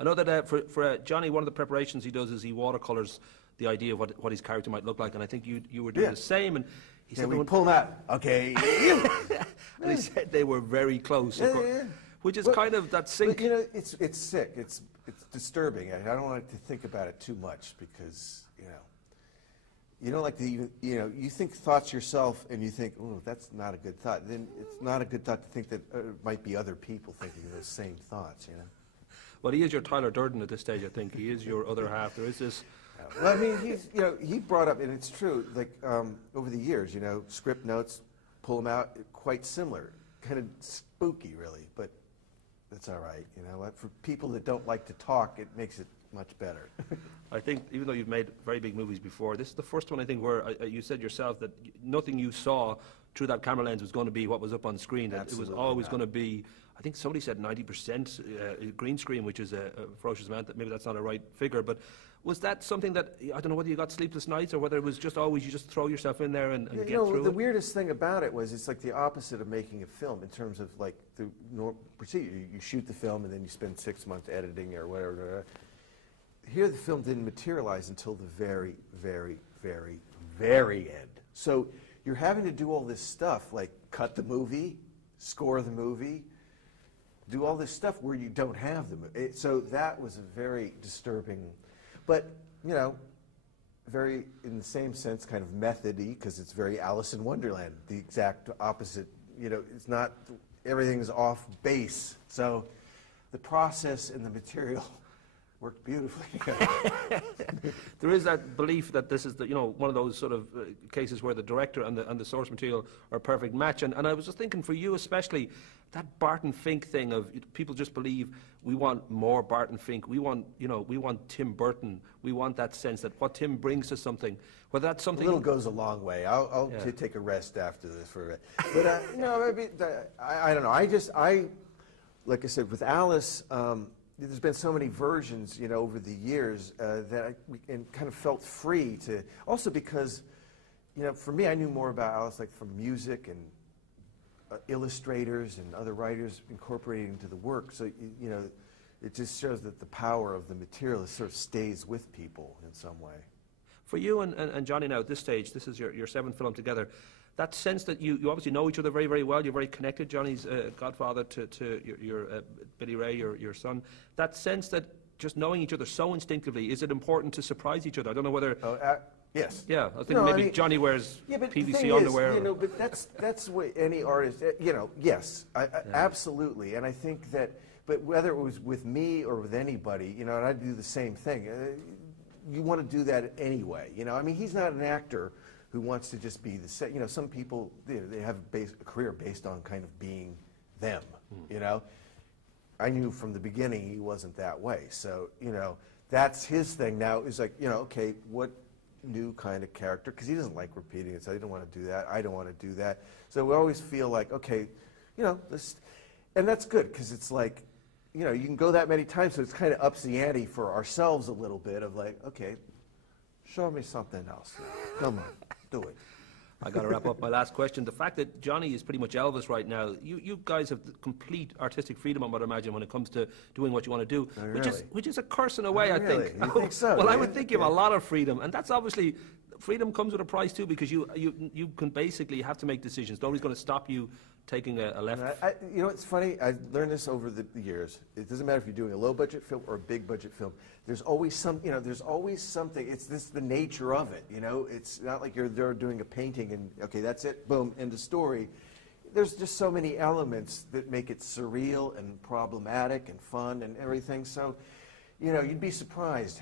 I know that for Johnny, one of the preparations he does is he watercolors the idea of what his character might look like, and I think you were doing the same. And he said, we pull that. Okay. And he said they were very close, which is kind of that sync. But, you know, it's sick. It's disturbing. I don't like to think about it too much because you don't like to you think thoughts yourself and you think, oh, that's not a good thought. Then it's not a good thought to think that it might be other people thinking those same thoughts. Well, he is your Tyler Durden at this stage. I think he is your other half. There is this. Well, I mean, he brought up, and it's true, like over the years, script notes, pull them out, quite similar, kind of spooky, really, but that's all right. You know what? For people that don't like to talk, it makes it much better. I think, even though you've made very big movies before, this is the first one, I think, where you said yourself that nothing you saw through that camera lens was going to be what was up on screen. That Absolutely it was always not. going to be, I think somebody said 90% green screen, which is a ferocious amount. That maybe that's not a right figure, but was that something that, I don't know whether you got sleepless nights or whether it was just always you just throw yourself in there and get through the it? weirdest thing about it was it's like the opposite of making a film in terms of like the procedure. You shoot the film and then you spend 6 months editing or whatever. Here the film didn't materialize until the very, very, very, very end. So you're having to do all this stuff like cut the movie, score the movie, do all this stuff where you don't have the movie. So that was a very disturbing, but very in the same sense kind of method-y because it's very Alice in Wonderland, the exact opposite. It's not, everything's off base. So the process and the material worked beautifully together. There is that belief that this is one of those sort of cases where the director and the source material are a perfect match. And I was just thinking for you especially, that Barton Fink thing of people just believe we want more Barton Fink. We want Tim Burton. We want that sense that what Tim brings to something, whether that's something. A little goes a long way. I'll take a rest after this for a bit. But I don't know. Like I said, with Alice. There's been so many versions, over the years that I kind of felt free to. Also because, for me, I knew more about Alice like from music and illustrators and other writers incorporating into the work. So it just shows that the power of the material sort of stays with people in some way. For you and Johnny now at this stage, this is your seventh film together. That sense that you obviously know each other very, very well. You're very connected. Johnny's godfather to your Billy Ray, your son. That sense that just knowing each other so instinctively, is it important to surprise each other? I don't know whether. Yes. Yeah, I think maybe Johnny wears PVC underwear. But that's the way any artist. Yes, absolutely. And I think that. But whether it was with me or with anybody, and I do the same thing. You want to do that anyway. I mean, he's not an actor who wants to just be the same. Some people, they have a career based on kind of being them, I knew from the beginning he wasn't that way. So, that's his thing now is like, okay, what new kind of character? Because he doesn't like repeating it, so he don't want to do that. I don't want to do that. So we always feel like, okay, this, and that's good because it's like, you can go that many times, so it's kind of ups the ante for ourselves a little bit of like, okay, show me something else. Come on. Do it. I got to wrap up my last question. The fact that Johnny is pretty much Elvis right now, you guys have the complete artistic freedom, I would imagine, when it comes to doing what you want to do, which is a curse in a way, I think. You think so? Well, I would think you have a lot of freedom, and that's obviously, freedom comes with a price too, because you can basically have to make decisions. Nobody's going to stop you taking a left. It's funny. I learned this over the years. It doesn't matter if you're doing a low-budget film or a big-budget film. There's always some. There's always something. It's the nature of it. It's not like you're there doing a painting and okay, that's it. Boom, end of story. There's just so many elements that make it surreal and problematic and fun and everything. So, you'd be surprised